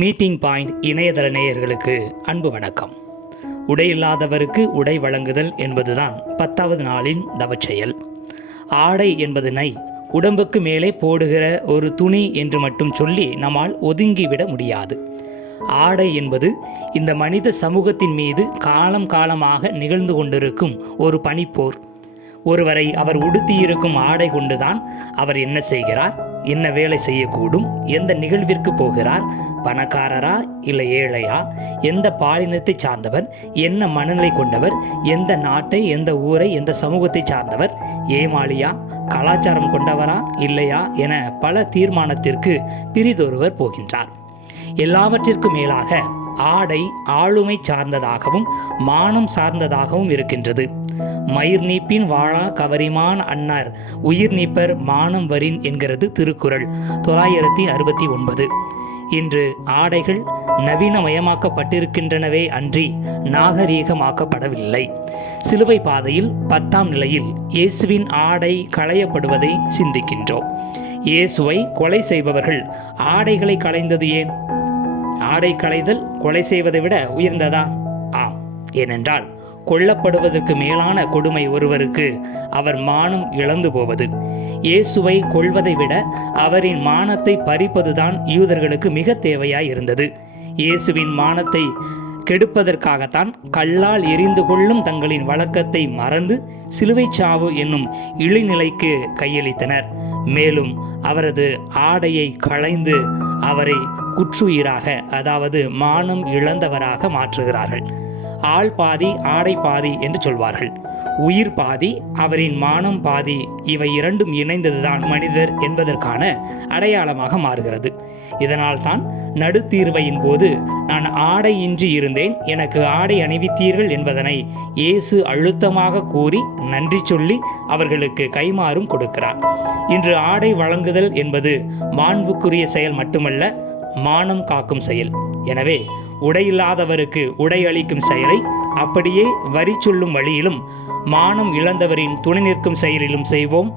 Meeting point இணையதள நேயர்களுக்கு அன்பு வணக்கம். உடையில்லாதவருக்கு உடை வழங்குதல் என்பதுதான் 10வது நாளின் தவச்செயல். ஆடை என்பதனை உடம்புக்கு மேலே போடுகிற ஒரு துணி என்று மட்டும் சொல்லி நம்மால் ஒதுங்கிவிட முடியாது. ஆடை என்பது இந்த மனித சமூகத்தின் மீது காலம் காலமாக நிகழ்ந்து கொண்டிருக்கும் ஒரு பனிப்போர். ஒருவரை அவர் உடுத்தியிருக்கும் ஆடை கொண்டுதான் அவர் என்ன செய்கிறார், என்ன வேலை செய்யக்கூடும், எந்த நிகழ்விற்கு போகிறார், பணக்காரரா இல்லை ஏழையா, எந்த பாலினத்தை சார்ந்தவர், என்ன மனநிலை கொண்டவர், எந்த நாட்டை, எந்த ஊரை, எந்த சமூகத்தை சார்ந்தவர், ஏமாளியா, கலாச்சாரம் கொண்டவரா இல்லையா என பல தீர்மானத்திற்கு பிரிதொருவர் போகின்றார். எல்லாவற்றிற்கும் மேலாக ஆடை ஆளுமை சார்ந்ததாகவும் மானம் சார்ந்ததாகவும் இருக்கின்றது. மயிர் நீப்பின் வாழா கவரிமான் அன்னார் உயிர் நீப்பர் மானம் வரின் என்கிறது திருக்குறள் 969. இன்று ஆடைகள் நவீனமயமாக்கப்பட்டிருக்கின்றனவே அன்றி நாகரீகமாக்கப்படவில்லை. சிலுவை பாதையில் 10ஆம் நிலையில் இயேசுவின் ஆடை களையப்படுவதை சிந்திக்கின்றோம். இயேசுவை கொலை செய்பவர்கள் ஆடைகளை களைந்தது ஏன்? ஆடை களைதல் கொலை செய்வதை விட உயர்ந்ததா? ஆம். ஏனென்றால் கொல்லப்படுவதற்கு மேலான கொடுமை ஒருவருக்கு அவர் மானம் இழந்து போவது. இயேசுவை கொல்வதை விட அவரின் மானத்தை பறிப்பதுதான் யூதர்களுக்கு மிக தேவையாய் இருந்தது. இயேசுவின் மானத்தை கெடுப்பதற்காகத்தான் கல்லால் எரிந்து கொள்ளும் தங்களின் வழக்கத்தை மறந்து சிலுவை சாவு என்னும் இழிநிலைக்கு கையளித்தனர். மேலும் அவரது ஆடையை களைந்து அவரை குற்றுயிராக, அதாவது மானம் இழந்தவராக மாற்றுகிறார்கள். ஆள் பாதி ஆடை பாதி என்று சொல்வார்கள். உயிர் பாதி அவரின் மானம் பாதி, இவை இரண்டும் இணைந்ததுதான் மனிதர் என்பதற்கான அடையாளமாக மாறுகிறது. இதனால் தான் நடுத்தீர்வையின் போது நான் ஆடையின்றி இருந்தேன், எனக்கு ஆடை அணிவித்தீர்கள் என்பதனை இயேசு அழுத்தமாக கூறி நன்றி சொல்லி அவர்களுக்கு கைமாறும் கொடுக்கிறார். இன்று ஆடை வழங்குதல் என்பது மாண்புக்குரிய செயல் மட்டுமல்ல, மானம் காக்கும் செயல். எனவே உடையில்லாதவருக்கு உடை அளிக்கும் செயலை அப்படியே வரி சொல்லும் வழியிலும் மானம் இழந்தவரின் துணை நிற்கும் செயலிலும் செய்வோம்.